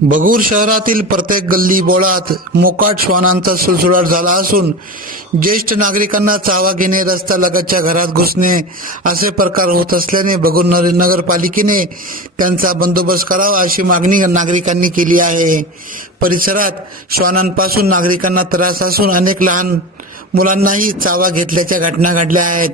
बगूर शहरातील प्रत्येक गल्ली बोळात मोकाट श्वानांचा सुळसुळाट झाला असून ज्येष्ठ नागरिकांना चावा घेणे रस्त्यालगतच्या घरात घुसणे असे प्रकार होत असल्याने बगूर नगरपालिकेने त्यांचा बंदोबस्त करावा अशी मागणी नागरिकांनी केली आहे. परिसरात श्वानांपासून नागरिकांना त्रास असून अनेक लहान मुलांनाही चावा घेतल्याच्या घटना घडल्या आहेत.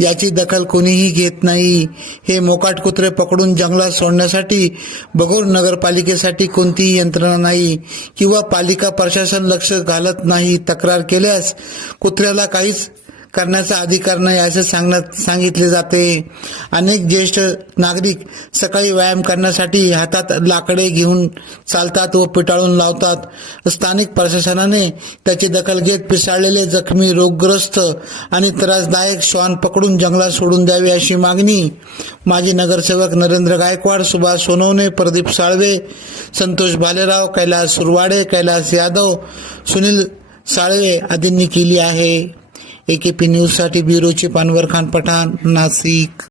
याची दखल कोणीही घेत नाही. हे मोकाट कुत्रे पकडून जंगलात सोडण्यासाठी बगोर नगरपालिकेसाठी कोणतीही यंत्रणा नाही किंवा पालिका प्रशासन लक्ष घालत नाही तक्रार केल्यास कुत्र्याला काहीच करण्याचा अधिकार नाही असे सांगण्यात सांगितले जाते. अनेक ज्येष्ठ नागरिक सकाळी व्यायाम करण्यासाठी हातात लाकडे घेऊन चालतात व पिटाळून लावतात. स्थानिक प्रशासनाने त्याची दखल घेत पिसाळलेले जखमी रोगग्रस्त आणि त्रासदायक श्वान पकडून जंगलात सोडून द्यावी अशी मागणी माजी नगरसेवक नरेंद्र गायकवाड सुभाष सोनवणे प्रदीप साळवे संतोष भालेराव कैलास सुरवाडे कैलास यादव सुनील साळवे आदींनी केली आहे. एकेपी न्यूजसाठी ब्युरो चिप खान पठाण नाशिक